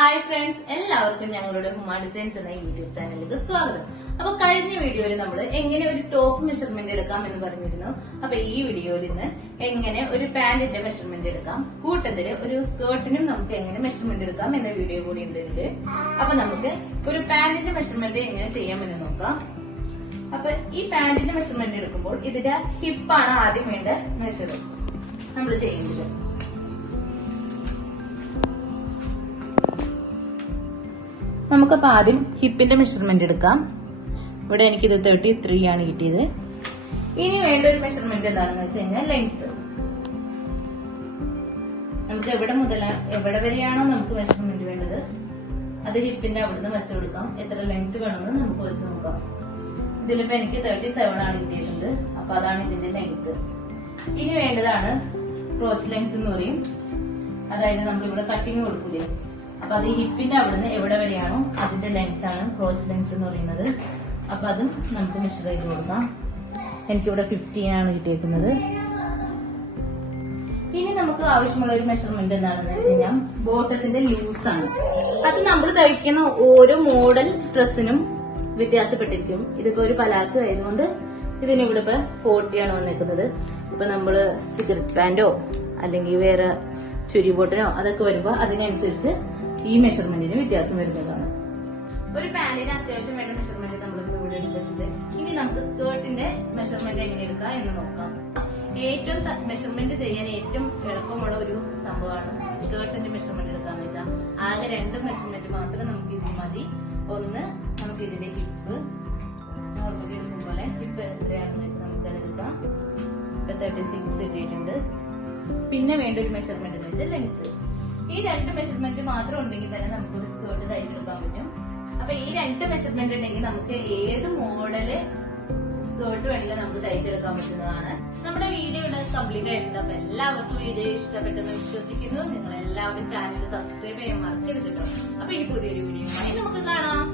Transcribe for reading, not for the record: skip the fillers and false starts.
Hi friends, എല്ലാവർക്കും ഞങ്ങളുടെ Huma designs എന്ന യൂട്യൂബ് ചാനലിലേക്ക് സ്വാഗതം. അപ്പൊ കഴിഞ്ഞ വീഡിയോയിൽ നമ്മൾ എങ്ങനെ ഒരു ടോപ്പ് മെഷർമെന്റ് എടുക്കാം എന്ന് പറഞ്ഞിരുന്നു. അപ്പൊ ഈ വീഡിയോയിൽ ഇന്ന് എങ്ങനെ ഒരു പാന്റിന്റെ മെഷർമെന്റ് എടുക്കാം, കൂട്ടത്തില് ഒരു സ്കേർട്ടിനും നമുക്ക് എങ്ങനെ മെഷർമെന്റ് എടുക്കാം എന്ന വീഡിയോ കൂടി ഉണ്ട് ഇതില്. അപ്പൊ നമുക്ക് ഒരു പാന്റിന്റെ മെഷർമെന്റ് എങ്ങനെ ചെയ്യാമെന്ന് നോക്കാം. അപ്പൊ ഈ പാന്റിന്റെ മെഷർമെന്റ് എടുക്കുമ്പോൾ ഇതിന്റെ ഹിപ്പാണ് ആദ്യം വേണ്ട മെഷർ നമ്മൾ ചെയ്യുന്നത്. നമുക്കപ്പോ ആദ്യം ഹിപ്പിന്റെ മെഷർമെന്റ് എടുക്കാം. ഇവിടെ എനിക്കിത് 33 ആണ് കിട്ടിയത്. ഇനി വേണ്ട ഒരു മെഷർമെന്റ് എന്താണെന്ന് വെച്ച് കഴിഞ്ഞാൽ ലെങ്ത്. നമുക്ക് എവിടെ വരെയാണോ നമുക്ക് മെഷർമെന്റ് വേണ്ടത് അത് ഹിപ്പിന്റെ അവിടുന്ന് വെച്ചു കൊടുക്കാം. എത്ര ലെങ്ത് വേണമെന്ന് നമുക്ക് വെച്ച് നോക്കാം. ഇതിലിപ്പോ എനിക്ക് 37 ആണ് കിട്ടിയിട്ടുണ്ട്. അപ്പൊ അതാണ് ഇതിന്റെ ലെങ്ത്. ഇനി വേണ്ടതാണ് ക്രോച്ച് ലെങ്ത് എന്ന് പറയും. അതായത് നമ്മളിവിടെ കട്ടിങ് കൊടുക്കൂലേ, അപ്പൊ അത് ഹിപ്പിന്റെ അവിടുന്ന് എവിടെ വരെയാണോ അതിന്റെ ലെങ്ത് ആണ് ക്രോച്ച് ലെങ്ത് എന്ന് പറയുന്നത്. അപ്പൊ അതും നമുക്ക് മെഷർ ചെയ്ത് കൊടുക്കാം. എനിക്കിവിടെ 15 ആണ് കിട്ടിയിരിക്കുന്നത്. ഇനി നമുക്ക് ആവശ്യമുള്ള ഒരു മെഷർമെന്റ് എന്താണെന്ന് വെച്ച് കഴിഞ്ഞാൽ ബോട്ടത്തിന്റെ ലൂസ് ആണ്. അത് നമ്മൾ ധരിക്കുന്ന ഓരോ മോഡൽ ഡ്രസ്സിനും വ്യത്യാസപ്പെട്ടിരിക്കും. ഇതിപ്പോ ഒരു പലാസോ ആയതുകൊണ്ട് ഇതിനിവിടെ ഇപ്പൊ 40 ആണ് വന്നിരിക്കുന്നത്. ഇപ്പൊ നമ്മള് സിഗരറ്റ് പാന്റോ അല്ലെങ്കിൽ വേറെ ചുരി ബോട്ടനോ അതൊക്കെ വരുമ്പോ അതിനനുസരിച്ച് ഈ മെഷർമെന്റിന് വ്യത്യാസം വരുന്നതാണ്. ഒരു പാന്റിന് അത്യാവശ്യം വേണ്ട മെഷർമെന്റ് നമ്മൾ ഇവിടെ എടുത്തിട്ടുണ്ട്. ഇനി നമുക്ക് സ്കേർട്ടിന്റെ മെഷർമെന്റ് എങ്ങനെ എടുക്കാം എന്ന് നോക്കാം. ഏറ്റവും മെഷർമെന്റ് ചെയ്യാൻ ഏറ്റവും എളുപ്പമുള്ള ഒരു സംഭവമാണ് സ്കേർട്ടിന്റെ മെഷർമെന്റ് എടുക്കാന്ന് വെച്ചാൽ ആകെ 2 മെഷർമെന്റ് മാത്രം നമുക്ക് ഇത് മതി. ഒന്ന്, നമുക്ക് ഇതിന്റെ ഹിപ്പ് നോർമലി എടുക്കും പോലെ ഹിപ്പ് എത്രയാണെന്ന് വെച്ചാൽ നമുക്കത് എടുക്കാം. ഇപ്പൊ 36 കിട്ടിയിട്ടുണ്ട്. പിന്നെ വേണ്ട ഒരു മെഷർമെന്റ് എന്ന് വെച്ചാൽ ലെങ്ത്. ഈ 2 മെഷർമെന്റ് മാത്രം ഉണ്ടെങ്കിൽ തന്നെ നമുക്ക് ഒരു സ്കേർട്ട് തയ്ച്ചെടുക്കാൻ പറ്റും. അപ്പൊ ഈ 2 മെഷർമെന്റ് ഉണ്ടെങ്കിൽ നമുക്ക് ഏത് മോഡല് സ്കേർട്ട് വേണമെങ്കിലും നമുക്ക് തയ്ച്ചെടുക്കാൻ പറ്റുന്നതാണ്. നമ്മുടെ വീഡിയോ ഇവിടെ കംപ്ലീറ്റ് ആയിട്ടുണ്ട്. അപ്പൊ എല്ലാവർക്കും വീഡിയോ ഇഷ്ടപ്പെട്ടെന്ന് വിശ്വസിക്കുന്നു. നിങ്ങൾ എല്ലാവരും ചാനൽ സബ്സ്ക്രൈബ് ചെയ്യാൻ മറക്കരുത് കേട്ടോ. അപ്പൊ ഈ പുതിയൊരു വീഡിയോയുമായി നമുക്ക് കാണാം.